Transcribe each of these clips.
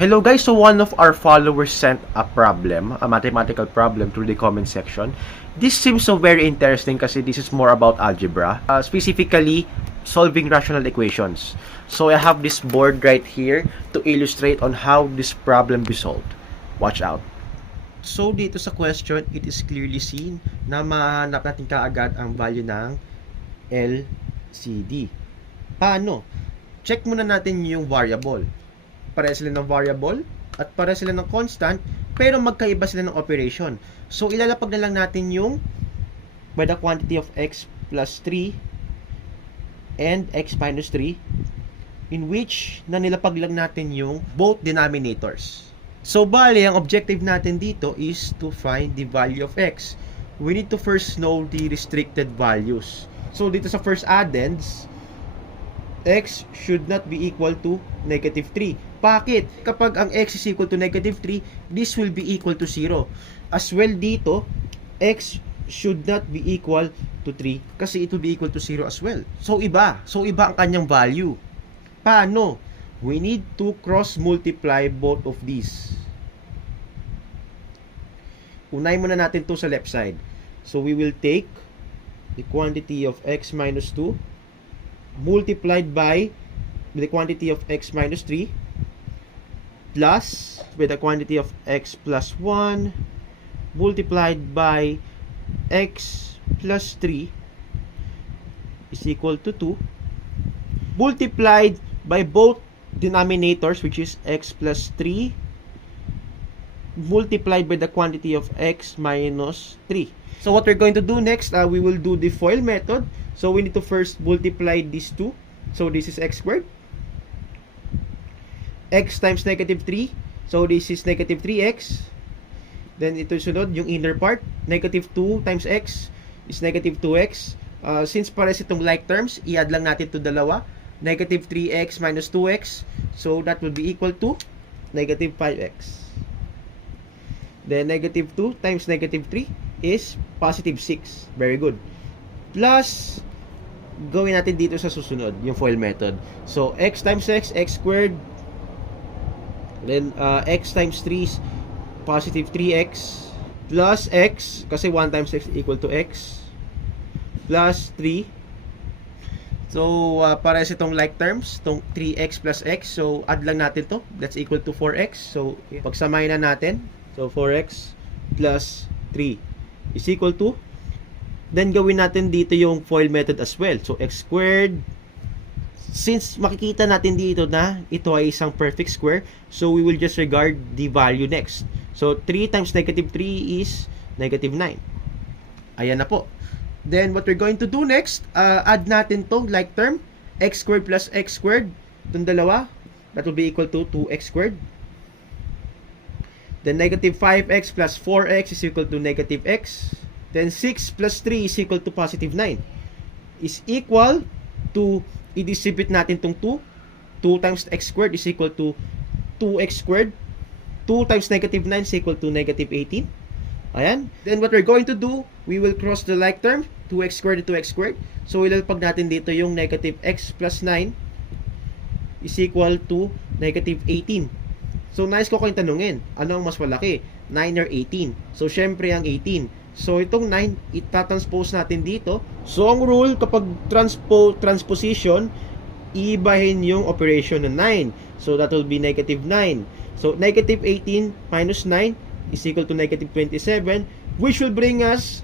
Hello guys, so one of our followers sent a problem, a mathematical problem through the comment section. This seems so very interesting kasi this is more about algebra, specifically solving rational equations. So I have this board right here to illustrate on how this problem be solved. Watch out. So dito sa question, it is clearly seen na mahanap natin kaagad ang value ng LCD. Paano? Check muna natin yung variable. Pareha sila ng variable at pareha sila ng constant, pero magkaiba sila ng operation. So ilalapag na lang natin yung by the quantity of x plus 3 and x minus 3, in which na nilapag lang natin yung both denominators. So bali, ang objective natin dito is to find the value of x. We need to first know the restricted values. So dito sa first addends, x should not be equal to negative 3. Bakit? Kapag ang x is equal to negative 3, this will be equal to 0. As well dito, x should not be equal to 3 kasi it will be equal to 0 as well. So iba ang kanyang value. Paano? We need to cross multiply both of these. Unahin muna natin to sa left side. So we will take the quantity of x minus 2 multiplied by the quantity of x minus 3 plus with the quantity of x plus 1 multiplied by x plus 3 is equal to 2 multiplied by both denominators, which is x plus 3 multiplied by the quantity of x minus 3. So what we're going to do next, we will do the FOIL method. So we need to first multiply these two. So this is x squared, x times negative 3. So this is negative 3x. Then ito sunod, yung inner part, negative 2 times x is negative 2x. Since pares itong like terms, i-add lang natin to dalawa. Negative 3x minus 2x. So that will be equal to negative 5x. Then negative 2 times negative 3 is positive 6. Very good. Plus, gawin natin dito sa susunod, yung FOIL method. So x times x squared. Then x times 3 is positive 3x. Plus x, kasi 1 times x equal to x. Plus 3. So, pares itong like terms, itong 3x plus x. So, add lang natin to. That's equal to 4x. So, pagsamahin na natin. So, 4x plus 3 is equal to. Then, gawin natin dito yung FOIL method as well. So, x squared. Since makikita natin dito na ito ay isang perfect square, so we will just regard the value next. So, 3 times negative 3 is negative 9. Ayan na po. Then, what we're going to do next, add natin to like term, x squared plus x squared. Itong dalawa, that will be equal to 2x squared. Then, negative 5x plus 4x is equal to negative x. Then, 6 plus 3 is equal to positive 9. Is equal to, i-distribute natin itong 2. 2 times x squared is equal to 2x squared. 2 times negative 9 is equal to negative 18. Ayan. Then what we're going to do, we will cross the like term, 2x squared and 2x squared. So ilalapag natin dito yung negative x plus 9 is equal to negative 18. So nice ko kayong tanungin, ano ang mas malaki? 9 or 18? So syempre ang 18. So itong 9, itatranspose natin dito. So ang rule, kapag transposition, ibahin yung operation ng 9. So that will be negative 9. So negative 18 minus 9 is equal to negative 27, which will bring us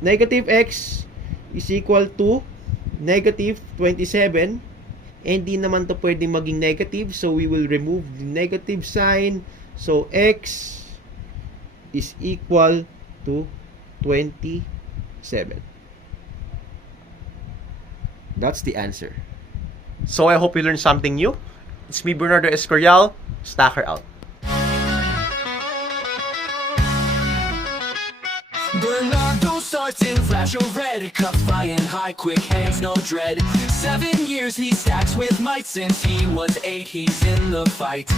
negative x is equal to negative 27. And di naman to pwedeng maging negative, so we will remove the negative sign. So x is equal to 27. That's the answer. So I hope you learned something new. It's me, Bernardo Escorial. Stacker out. Bernardo starts in flash or red, cup flying high, quick hands, no dread. 7 years he stacks with might, since he was 8 he's in the fight.